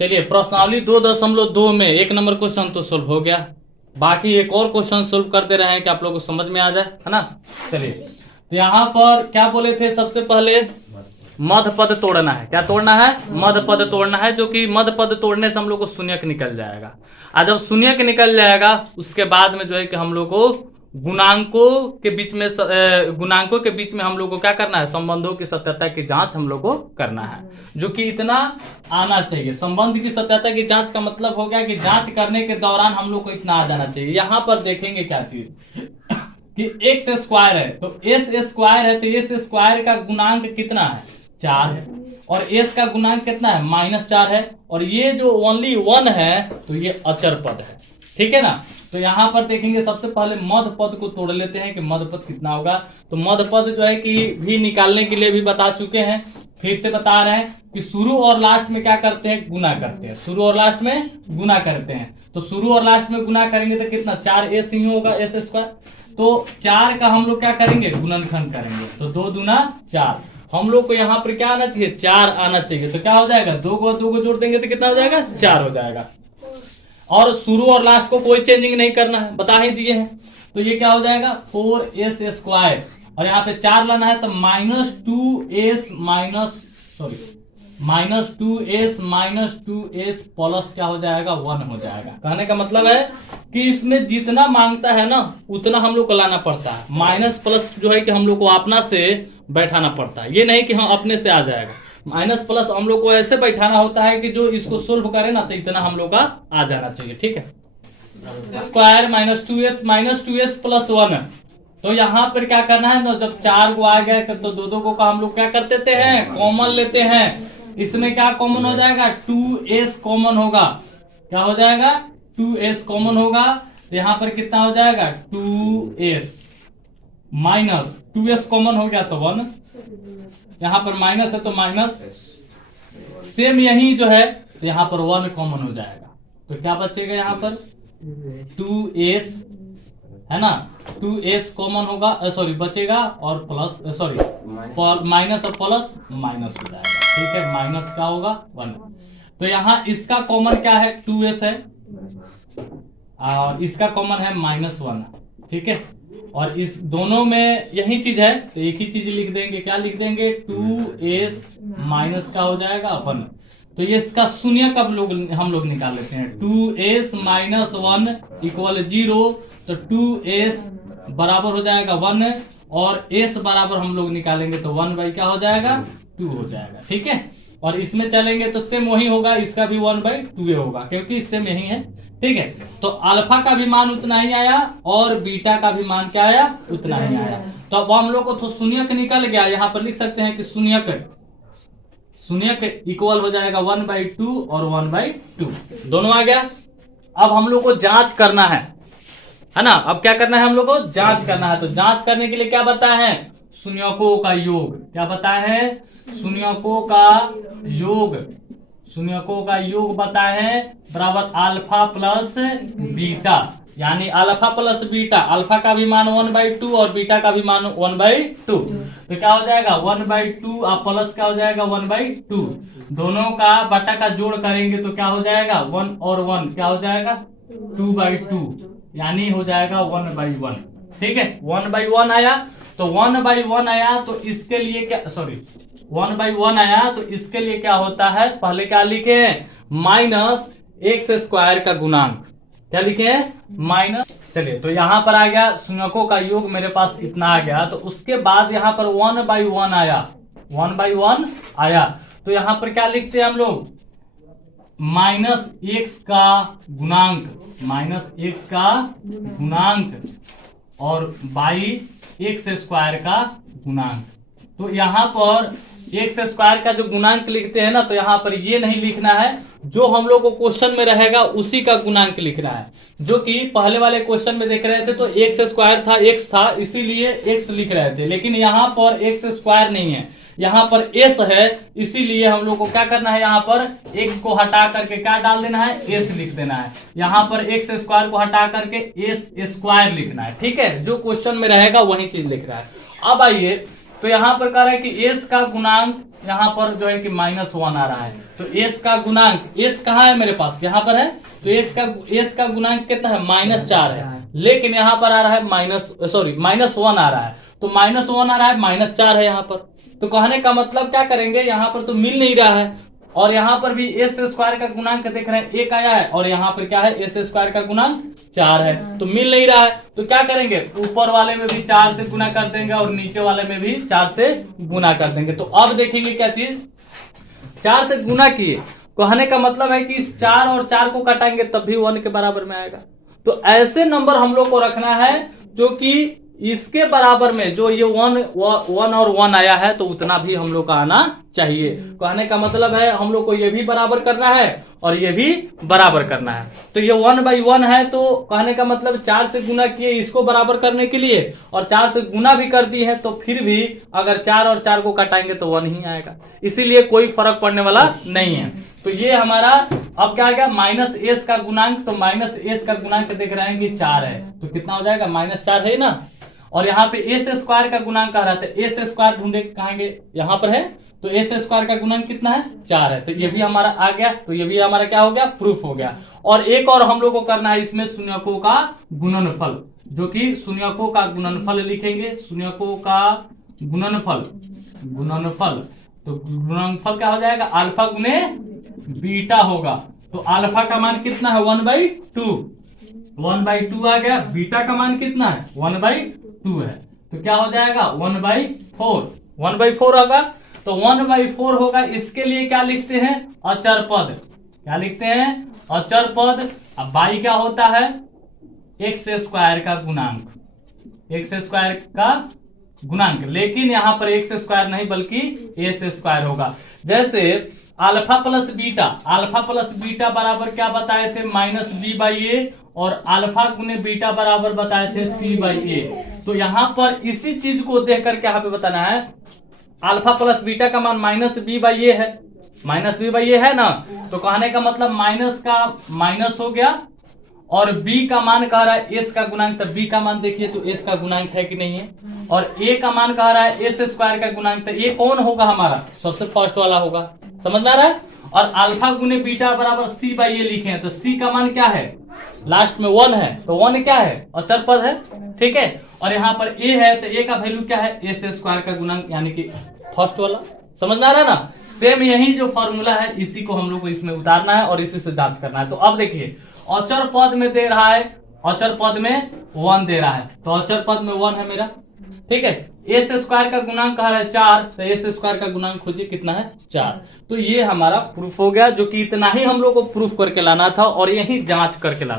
चलिए प्रश्नावली 2.2 में 1 नंबर क्वेश्चन तो सोल्व हो गया। बाकी एक और क्वेश्चन सोल्व कर दे रहे हैं कि आप लोगों को समझ में आ जाए, है ना। चलिए तो यहाँ पर क्या बोले थे, सबसे पहले मध्य पद तोड़ना है। क्या तोड़ना है? मध्य पद तोड़ना है, जो कि मध्य पद तोड़ने से हम लोग को शून्यक निकल जाएगा। और जब शून्यक निकल जाएगा उसके बाद में जो है कि हम लोग को गुणांकों के बीच में हम लोग को क्या करना है, संबंधों की सत्यता की जांच हम लोग को करना है, जो कि इतना आना चाहिए। संबंध की सत्यता की जांच का मतलब हो गया कि जांच करने के दौरान हम लोग को इतना आ जाना चाहिए। यहाँ पर देखेंगे क्या चीज कि एक्स स्क्वायर है तो एस स्क्वायर है, तो एस स्क्वायर का गुणांक कितना है? 4 है। और एस का गुणांक कितना है? -4 है। और ये जो ओनली 1 है तो ये अचर पद है, ठीक है ना। तो यहाँ पर देखेंगे सबसे पहले मध्य पद को तोड़ लेते हैं कि मध्य पद कितना होगा। तो मध्य पद जो है कि भी निकालने के लिए भी बता चुके हैं, फिर से बता रहे हैं कि शुरू और लास्ट में क्या करते हैं? गुना करते हैं। शुरू और लास्ट में गुना करते हैं। तो शुरू और लास्ट में गुना करेंगे तो कितना? 4 ही होगा, एस स्क्वायर। तो 4 का हम लोग क्या करेंगे? गुणनखंड करेंगे। तो 2 दूना 4। हम लोग को यहाँ पर क्या आना चाहिए? 4 आना चाहिए। तो क्या हो जाएगा? 2 को जोड़ देंगे तो कितना हो जाएगा? 4 हो जाएगा। और शुरू और लास्ट को कोई चेंजिंग नहीं करना है, बता ही दिए हैं। तो ये क्या हो जाएगा? 4s square. और यहाँ पे 4 लाना है तो -2s प्लस क्या हो जाएगा? 1 हो जाएगा। कहने का मतलब है कि इसमें जितना मांगता है ना उतना हम लोग को लाना पड़ता है। माइनस प्लस जो है कि हम लोग को अपना से बैठाना पड़ता है, ये नहीं कि हम अपने से आ जाएगा। माइनस प्लस हम लोग को ऐसे बैठाना होता है कि जो इसको सोल्व करे ना तो इतना हम लोग का आ जाना चाहिए, ठीक है। Square -2s plus 1। तो यहाँ पर क्या करना है ना, जब 4 को आ गया तो 2 को हम लोग क्या करते हैं? कॉमन लेते हैं। इसमें क्या कॉमन हो जाएगा? 2s कॉमन होगा। क्या हो जाएगा? 2s कॉमन होगा। तो यहाँ पर कितना हो जाएगा? 2s माइनस 2s कॉमन हो गया तो 1। यहाँ पर माइनस है तो माइनस, सेम यही जो है तो यहाँ पर 1 कॉमन हो जाएगा। तो क्या बचेगा? यहाँ पर 2s है ना, 2s कॉमन होगा, सॉरी बचेगा, और प्लस माइनस और प्लस माइनस हो जाएगा, ठीक है। माइनस क्या होगा? 1। तो यहाँ इसका कॉमन क्या है? 2s है, और इसका कॉमन है -1, ठीक है। और इस दोनों में यही चीज है तो एक ही चीज लिख देंगे। क्या लिख देंगे? 2s माइनस का हो जाएगा 1। तो ये इसका शून्य कब हम लोग निकाल लेते हैं? 2s minus 1 equal 0। तो 2s बराबर हो जाएगा 1, और s बराबर हम लोग निकालेंगे तो 1 क्या हो जाएगा? 2 हो जाएगा, ठीक है। और इसमें चलेंगे तो सेम वही होगा, इसका भी 1/2 होगा, क्योंकि सेम यही है, ठीक है। तो अल्फा का भी मान उतना ही आया और बीटा का भी मान क्या आया? उतना ही आया। तो अब हम लोग को तो शून्यक निकल गया। यहाँ पर लिख सकते हैं कि शून्यक इक्वल हो जाएगा 1/2 और 1/2, दोनों आ गया। अब हम लोग को जांच करना है ना। अब क्या करना है? हम लोग को जांच करना है। तो जांच करने के लिए क्या बताया है? शून्यकों का योग। क्या बताया है? शून्यकों का योग बताए हैं बराबर अल्फा प्लस बीटा, यानी अल्फा प्लस बीटा। अल्फा का भी मान 1/2 और बीटा का भी मान 1/2। तो क्या हो जाएगा? 1/2 और प्लस क्या हो जाएगा? 1/2। दोनों का बटा का जोड़ करेंगे तो क्या हो जाएगा? 1 और 1 क्या हो जाएगा? 2/2, यानी हो जाएगा 1/1, ठीक है। 1/1 आया तो 1/1 आया तो इसके लिए क्या, 1/1 आया तो इसके लिए क्या होता है? पहले क्या लिखे हैं? -x स्क्वायर का गुणांक। क्या लिखे हैं? माइनस। चलिए तो यहाँ पर आ गया शून्यकों का योग, मेरे पास इतना आ गया। तो उसके बाद यहाँ पर 1/1 आया, 1/1 आया। तो यहाँ पर क्या लिखते हैं हम लोग? -x का गुणांक और बाई x स्क्वायर का गुणांक। तो यहाँ पर x स्क्वायर का जो गुणांक लिखते हैं ना, तो यहाँ पर ये नहीं लिखना है, जो हम लोग को क्वेश्चन में रहेगा उसी का गुणांक लिखना है। जो कि पहले वाले क्वेश्चन में देख रहे थे तो x स्क्वायर था, x था, इसीलिए x लिख रहे थे। लेकिन यहाँ पर x स्क्वायर नहीं है, यहाँ पर s है, इसीलिए हम लोग को क्या करना है? यहाँ पर x को हटा करके क्या डाल देना है? s लिख देना है। यहाँ पर x स्क्वायर को हटा करके s स्क्वायर लिखना है, ठीक है। जो क्वेश्चन में रहेगा वही चीज लिख रहा है। अब आइए तो यहाँ पर कह रहा है कि एस का गुणांक यहाँ पर जो है कि -1 आ रहा है। तो एस का गुणांक, एस कहाँ है मेरे पास, यहाँ पर है। तो एस का गुणांक कितना है, -4 है। लेकिन यहाँ पर आ रहा है -1 आ रहा है। तो -1 आ रहा है, -4 है यहाँ पर। तो कहने का मतलब क्या करेंगे, यहाँ पर तो मिल नहीं रहा है, और यहाँ पर भी एस स्क्वायर का गुणांक देख रहे हैं 1 आया है, और यहाँ पर क्या है, एस स्क्वायर का गुणांक 4 है। तो मिल नहीं रहा है, तो क्या करेंगे, ऊपर वाले में भी 4 से गुना कर देंगे और नीचे वाले में भी 4 से गुना कर देंगे। तो अब देखेंगे क्या चीज, 4 से गुना किए, कहने का मतलब है कि इस 4 और 4 को काटेंगे तब भी 1 के बराबर में आएगा। तो ऐसे नंबर हम लोग को रखना है जो कि इसके बराबर में, जो ये 1 और 1 आया है तो उतना भी हम लोग का आना चाहिए। कहने का मतलब है हम लोग को ये भी बराबर करना है और ये भी बराबर करना है। तो ये 1/1 है, तो कहने का मतलब 4 से गुना किए इसको बराबर करने के लिए, और 4 से गुना भी कर दी है, तो फिर भी अगर 4 और 4 को काटेंगे तो 1 ही आएगा, इसीलिए कोई फर्क पड़ने वाला नहीं है। तो ये हमारा अब क्या आ गया, -s का गुणांक। तो -s का गुणांक देख रहे हैं कि 4 है, तो कितना हो जाएगा, -4 है ना। और यहाँ पे एस स्क्वायर का गुणांक कह रहा था, एस स्क्वायर ढूंढे कहेंगे, यहाँ पर है। तो एस स्क्वायर का गुणांक कितना है, 4 है। तो ये भी हमारा आ गया, तो ये भी हमारा क्या हो गया, प्रूफ हो गया। और एक और हम लोग को करना है इसमें शून्यकों का गुणनफल, जो कि शून्यकों का गुणनफल लिखेंगे, शून्यकों का गुणनफल। तो गुणनफल क्या हो जाएगा, अल्फा गुने बीटा होगा। तो अल्फा का मान कितना है, 1/2 आ गया। बीटा का मान कितना है, 1/2 है। तो क्या हो जाएगा, 1/4 होगा। तो 1/4 होगा। इसके लिए क्या लिखते हैं, अचर पद। क्या लिखते हैं, अचर पद। अब बाई क्या होता है, एक्स स्क्वायर का गुणांक, लेकिन यहाँ पर एक्स स्क्वायर नहीं बल्कि एस स्क्वायर होगा। जैसे अल्फा प्लस बीटा बराबर क्या बताए थे, -b/a, और अल्फा गुने बीटा बराबर बताए थे c/a। तो यहाँ पर इसी चीज को देख करके यहाँ पे बताना है, अल्फा प्लस बीटा का मान -b/a है, -b/a है ना। तो कहने का मतलब माइनस का माइनस हो गया, और b का मान कह रहा है s का गुणांक। तो b का मान देखिए तो s का गुणांक है कि नहीं है, और a का मान कह रहा है s स्क्वायर का गुणांक। तो ये कौन होगा, हमारा सबसे फर्स्ट वाला होगा, समझ में आ रहा है। और अल्फा गुने बीटा बराबर c/a लिखे हैं, तो c का मान क्या है, लास्ट में 1 है, तो 1 क्या है, अचर पद है, ठीक है। और यहाँ पर a है, तो a का वैल्यू क्या है, s स्क्वायर का गुणांक, यानी कि फर्स्ट वाला। समझ में आ रहा है ना। सेम यही जो फॉर्मूला है इसी को हम लोग को इसमें उतारना है और इसी से जांच करना है। तो अब देखिए, अचर पद में दे रहा है, अचर पद में 1 दे रहा है, तो अचर पद में 1 है मेरा, ठीक है। एस स्क्वायर का गुणांक कहा है 4, तो एस स्क्वायर का गुणांक खोजिए कितना है, 4। तो ये हमारा प्रूफ हो गया, जो कि इतना ही हम लोग को प्रूफ करके लाना था और यही जांच करके लाना।